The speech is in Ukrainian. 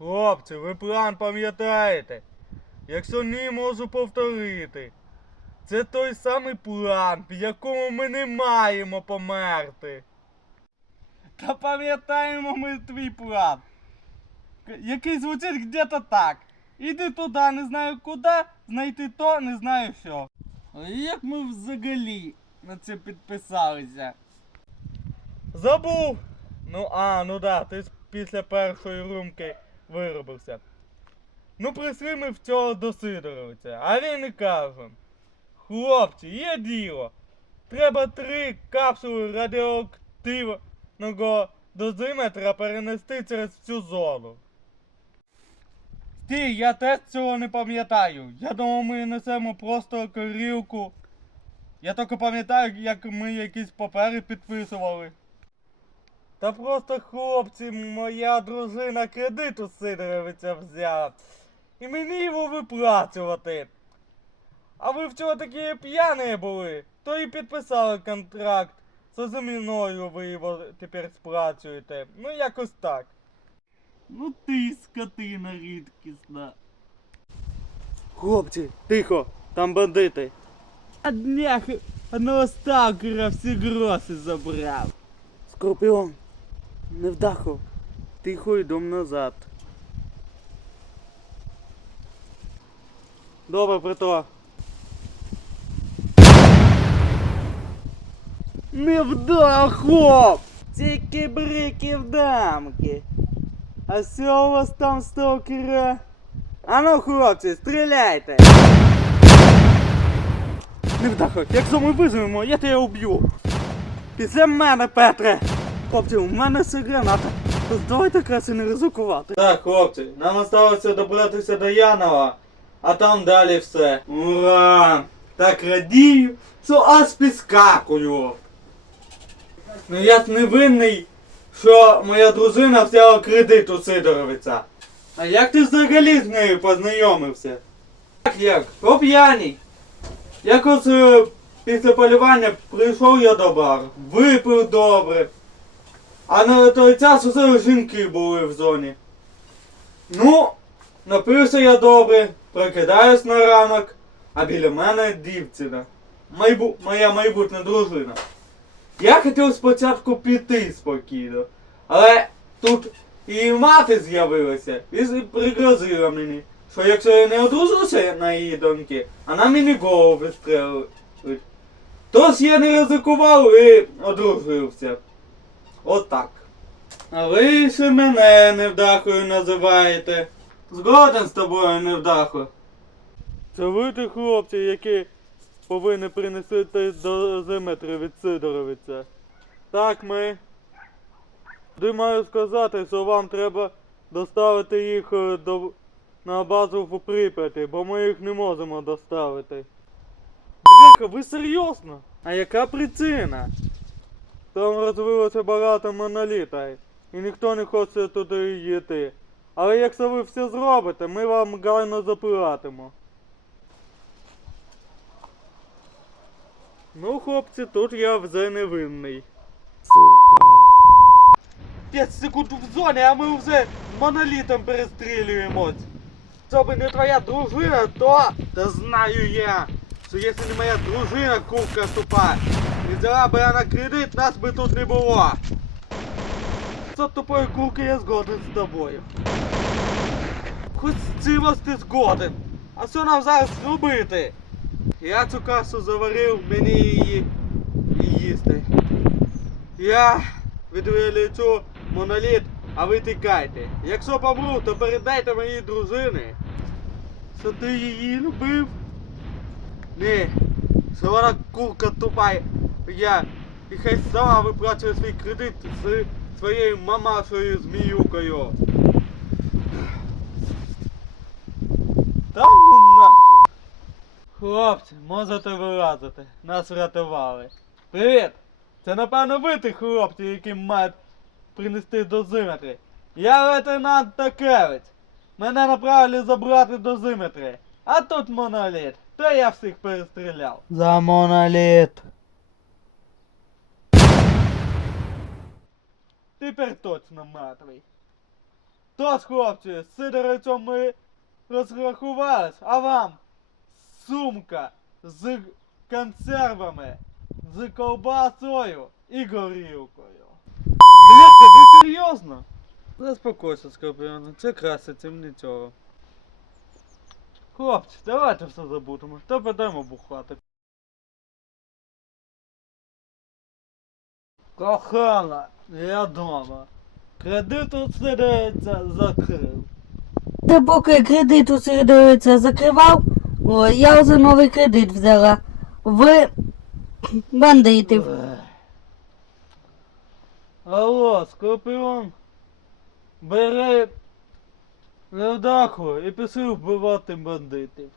Хлопці, ви план пам'ятаєте? Якщо ні, можу повторити. Це той самий план, в якому ми не маємо померти. Та пам'ятаємо ми твій план. Який звучить где-то так. Іди туди, не знаю куди, знайти то, не знаю що. А як ми взагалі на це підписалися? Забув! Ну а, ну да, ти після першої румки виробився. Ну прийшли ми в цього до Сидоровиця, а він і каже. Хлопці, є діло. Треба три капсули радіоактивного дозиметра перенести через всю зону. Стій, я теж цього не пам'ятаю. Я думав, ми несемо просто корілку. Я тільки пам'ятаю, як ми якісь папери підписували. Та просто хлопці, моя дружина кредит у Сидоровиця взяла. І мені його виплачувати. А ви вчора такі п'яні були, то і підписали контракт. Що за мною ви його тепер сплачуєте. Ну якось так. Ну ти скотина рідкісна. Хлопці, тихо, там бандити. А днях одного сталкера всі гроші забрав. Скорпіон, не вдаху. Тихо йдем назад. Добре, Петро. Не вдаху! Тільки брики в дамки. А що у вас там сталкера? А ну, хлопці, стріляйте! Не вдаху, якщо ми виживемо, я тебе уб'ю. Після мене, Петре! Хлопці, у мене це граната. Тож давайте краще не ризикувати. Так, хлопці, нам осталося добратися до Янова, а там далі все. Ура! Так радію, що аж підскакую. Ну я ж не винний, що моя дружина взяла кредит у Сидоровиця. А як ти взагалі з нею познайомився? Так як? По п'яній. Якось е, після полювання прийшов я до бару, випив добре. А на той час усе жінки були в зоні. Ну, напився я добре, прокидаюсь на ранок, а біля мене дівчина. Майбу... Моя майбутня дружина. Я хотів спочатку піти спокійно, але тут і мати з'явилася і пригрозила мені, що якщо я не одружуся на її доньки, вона мені голову вистрелить. Тож я не ризикував і одружився. Отак. А ви ще мене невдахою називаєте. Згоден з тобою невдахо. Це ви ті хлопці, які повинні принести дозиметри від Сидоровиця. Так ми. Ти маю сказати, що вам треба доставити їх е, до, на базу в Прип'яті, бо ми їх не можемо доставити. Бляха, ви серйозно? А яка причина? Там розвилося багато монолітей, і ніхто не хоче туди йти. Але якщо ви все зробите, ми вам гарно заплатимо. Ну, хлопці, тут я вже не винний. Сука. 5 секунд в зоні, а ми вже монолітом перестрілюємось. Щоб не твоя дружина, то... Та знаю я, що якщо не моя дружина, курка тупа, взяла би вона кредит, нас би тут не було. З тупої курки я згоден з тобою. Хоч з цим ти згоден. А що нам зараз робити? Я цю касу заварив, мені її і їсти. Я відвеличу моноліт, а ви тікайте. Якщо помру, то передайте моїй дружині, що ти її любив. Ні, що вона курка тупа. Я. І хай сама виплачує свій кредит з своєю мамашою зміюкою. Та ну нафіг. Хлопці, можете вилазити. Нас врятували. Привіт! Це напевно ви ті хлопці, які мають принести дозиметри. Я лейтенант Такевич. Мене направили забрати дозиметри. А тут моноліт. То я всіх перестріляв. За моноліт. Тепер точно мертвий. Тож, хлопці, з Сидорицем ми розрахувались, а вам сумка з консервами, з ковбасою і горілкою. Бляха, ви серйозно? Заспокойся, Скорпіон, це краще, чим нічого. Хлопці, давайте все забудемо, та підемо бухати. Кохана, я дома. Кредит у закрив. Та поки кредит у закривав, о, я вже новий кредит взяла. В бандитів. Ех. Алло, Скорпіон, бери невдаху і пішли вбивати бандитів.